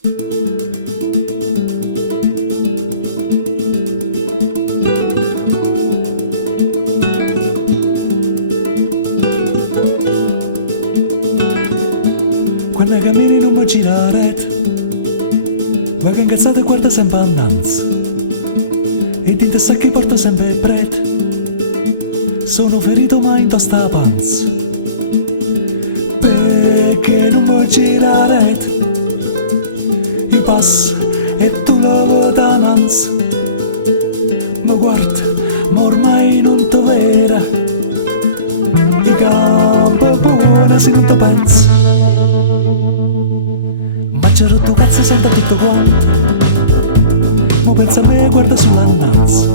Quando cammini non mi gira la rete, ma che incazzata guarda sempre annanzi, e dinte sacchi porta sempre prete, sono ferito ma in tosta panza, perché non mi gira la rete, io passo e tu la vedi annanzi, ma guarda, ma ormai non ti vera, i campo buona se non ti pensi. C'è rotto cazzo senta tutto quanto, mo pensa a me e guarda sull'annanza,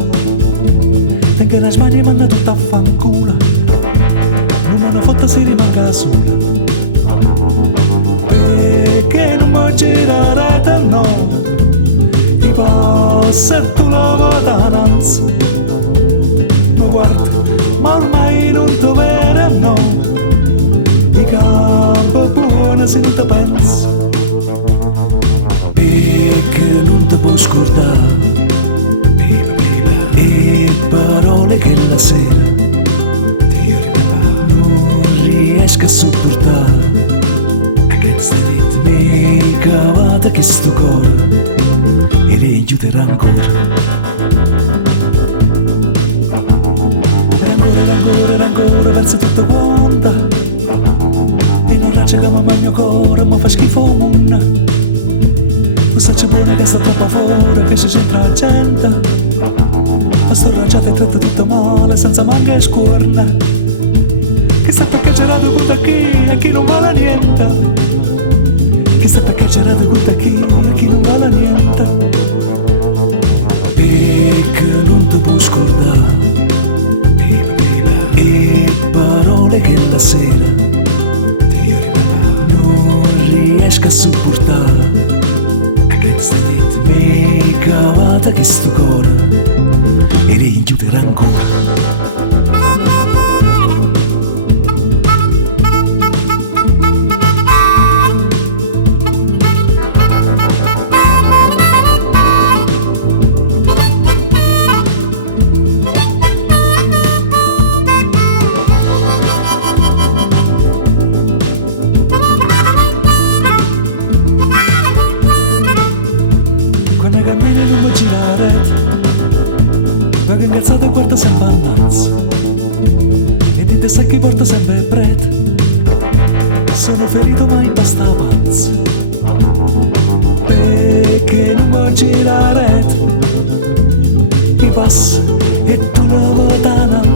tengo una smania e manna tutta a fanculo, non me ne fotta si rimanga sola, perché non mi gira la rete no, ti passa e tu la vedi annanza, ma guarda, ma ormai non ti vera no, i campo buono se non ti pensi. Che non ti può scordare e parole che la sera non riesco a sopportare, mi cavata che sto cuore e le aiuterà ancora, ancora verso tutto quanto e non raggia che mi magno cuore ma fa schifo munna. Questa c'è buona che sta troppo fuori, che ci c'entra la gente. Ma sto raggiato e tratto tutto male, senza manca e scuorna. Chissà perché c'è rato con chi e chi non vale niente. Chissà perché c'è rato con chi e chi non vale niente. E che non ti può scordare e parole che la sera non riesco a sopportare. Mi cavata che sto cuore e le aiuterà ancora. Cammini non mi gira la rete, ma che incazzata guarda sempre annanzi, e di te sa chi porta sempre prete, sono ferito ma in basta panza, perché non mi gira la rete, mi passa e tu la vedi annanzi.